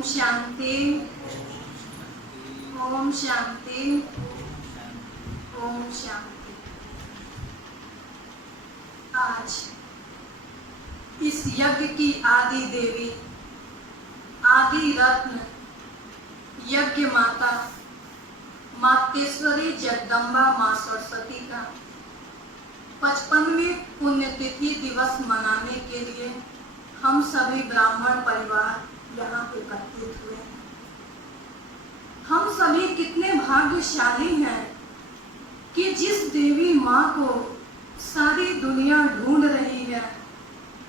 ओम शांति, ओम शांति, ओम शांति। आज इस यज्ञ की आदि देवी, आदि रत्न, यज्ञ माता मातेश्वरी जगदम्बा माँ सरस्वती का 55वीं पुण्यतिथि दिवस मनाने के लिए हम सभी ब्राह्मण परिवार यहाँ एकत्रित हुए हैं। हम सभी कितने भाग्यशाली हैं कि जिस देवी माँ को सारी दुनिया ढूंढ रही है,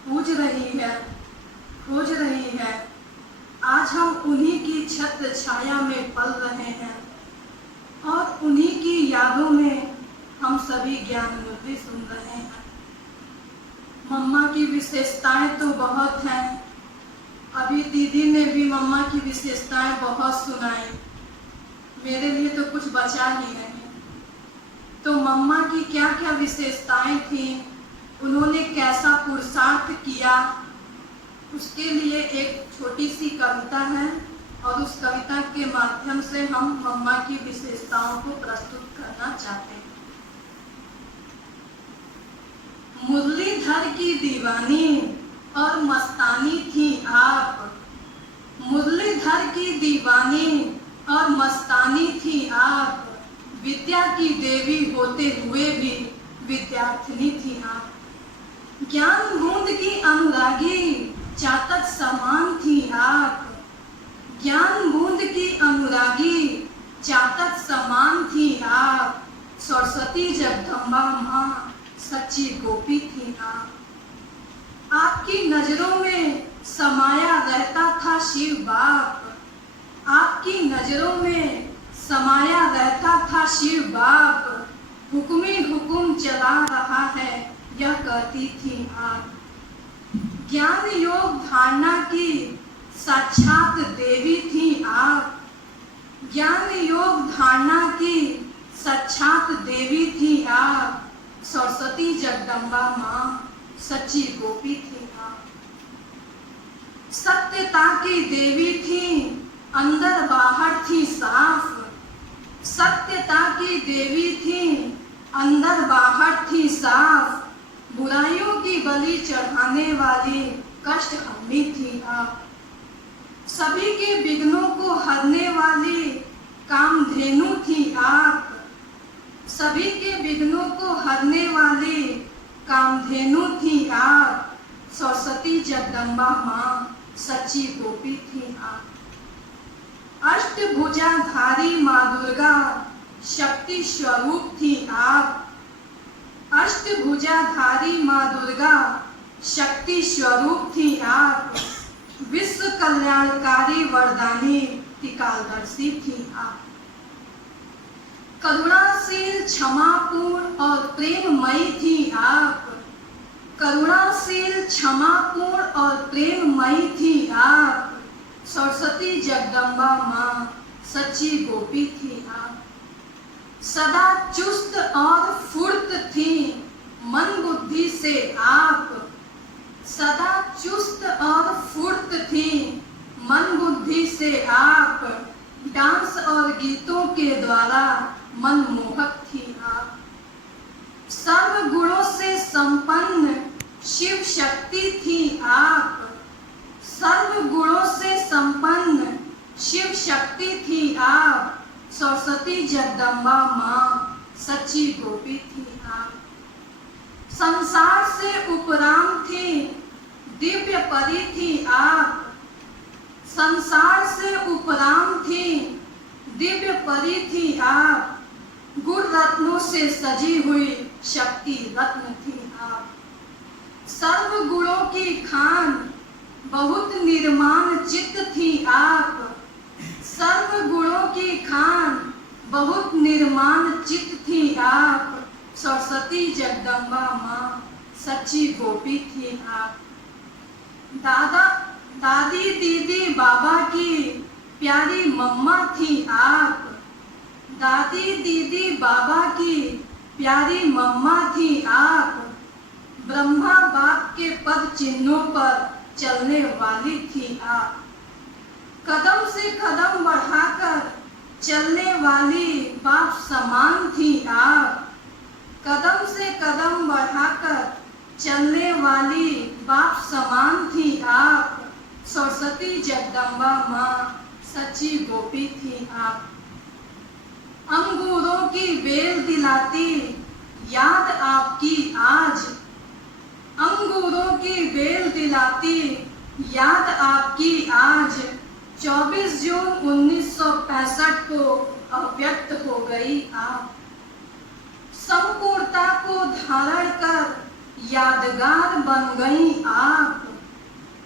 पूज रही है, खोज रही है, आज हम उन्हीं की छत्र छाया में पल रहे हैं और उन्हीं की यादों में हम सभी ज्ञान मुद्दे सुन रहे हैं। मम्मा की विशेषताएं तो बहुत हैं। अभी दीदी ने भी मम्मा की विशेषताएं बहुत सुनाई, मेरे लिए तो कुछ बचा ही नहीं। तो मम्मा की क्या क्या विशेषताएं थी, उन्होंने कैसा पुरुषार्थ किया, उसके लिए एक छोटी सी कविता है और उस कविता के माध्यम से हम मम्मा की विशेषताओं को प्रस्तुत करना चाहते हैं। मुरलीधर की दीवानी और मस्तानी थी आप, मुरलीधर की दीवानी और मस्तानी थी आप, विद्या की देवी होते हुए भी विद्यार्थिनी थी आप। ज्ञान बूंद की अनुरागी चातक समान थी आप, ज्ञान बूंद की अनुरागी चातक समान थी आप। सरस्वती जगदम्बा माँ सच्ची गोपी थी आप। आपकी नजरों में समाया रहता था शिव बाप, आपकी नजरों में समाया रहता था शिव बाप। हुक्मी हुकुम चला रहा है यह कहती थी आप। ज्ञान योग धारणा की साक्षात देवी थी आप, ज्ञान योग धारणा की साक्षात देवी थी आप। सरस्वती जगदम्बा माँ सच्ची गोपी थी आप। सत्यता की देवी थी, अंदर बाहर थी साफ, सत्यता की देवी थी, अंदर बाहर थी साफ। बुराइयों की बलि चढ़ाने वाली कष्ट हरनी थी आप। सभी के विघ्नों को हरने वाली कामधेनु थी आप, सभी के विघ्नों को हरने वाली कामधेनु थी आप। सरस्वती जगदम्बा माँ सच्ची गोपी थी आप। अष्टभुजाधारी माँ दुर्गा शक्ति स्वरूप थी आप, अष्टभुजाधारी माँ दुर्गा शक्ति स्वरूप थी आप। विश्व कल्याणकारी वरदानी त्रिकालदर्शी थी आप। करुणाशील क्षमापूर्ण और प्रेममयी थी आप, करुणाशील क्षमापूर्ण और प्रेममयी थी आप। सरस्वती जगदम्बा माँ सच्ची गोपी थी आप। सदा चुस्त और फुर्त थी मन बुद्धि से आप, सदा चुस्त और फुर्त थी मन बुद्धि से आप। डांस और गीतों के द्वारा मनमोहक थी आप। सर्व गुणों से संपन्न शिव शक्ति थी आप, सर्व गुणों से संपन्न शिव शक्ति थी आप। सरस्वती जगदम्बा माँ सच्ची गोपी थी आप। संसार से उपराम थी दिव्य परी थी आप, संसार से उपराम थी दिव्य परी थी आप। गुण रत्नों से सजी हुई शक्ति रत्न थी आप। सर्व गुणों की खान बहुत निर्माण चित्त थी आप, सर्व गुणों की खान बहुत निर्माण चित्त थी आप। सरस्वती जगदम्बा माँ सच्ची गोपी थी आप। दादा दादी दीदी बाबा की प्यारी मम्मा थी आप, दादी दीदी बाबा की प्यारी मम्मा थी आप। ब्रह्मा बाप के पद चिन्हों पर चलने वाली थी आप। कदम से कदम बढ़ाकर चलने वाली बाप समान थी आप। कदम से कदम बढ़ाकर चलने वाली बाप समान थी आप। सरस्वती जगदम्बा माँ सच्ची गोपी थी आप। अंगूरों की बेल दिलाती याद आपकी आज। अंगूरों की बेल दिलाती याद आपकी आज। 24 जून 1965 को अव्यक्त हो गई आप। संपूर्णता को धारण कर यादगार बन गई आप।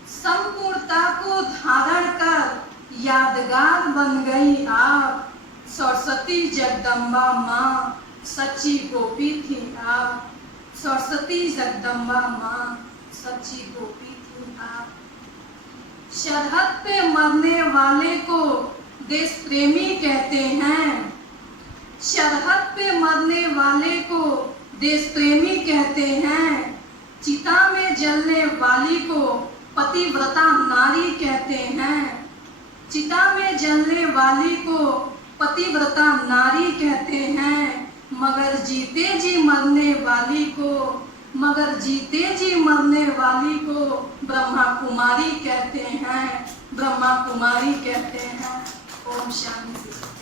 संपूर्णता को धारण कर यादगार बन गई आप। सरस्वती जगदम्बा माँ सच्ची गोपी थी आप। सरस्वती जगदम्बा माँ सच्ची गोपी थी आप। सरहद पे मरने वाले को देश प्रेमी कहते हैं। सरहद पे मरने वाले को देश प्रेमी कहते हैं। चिता में जलने वाली को पतिव्रता नारी कहते हैं। चिता में जलने वाली को पतिव्रता नारी कहते हैं। मगर जीते जी मरने वाली को ब्रह्मा कुमारी कहते हैं। ब्रह्मा कुमारी कहते हैं। ओम शांति।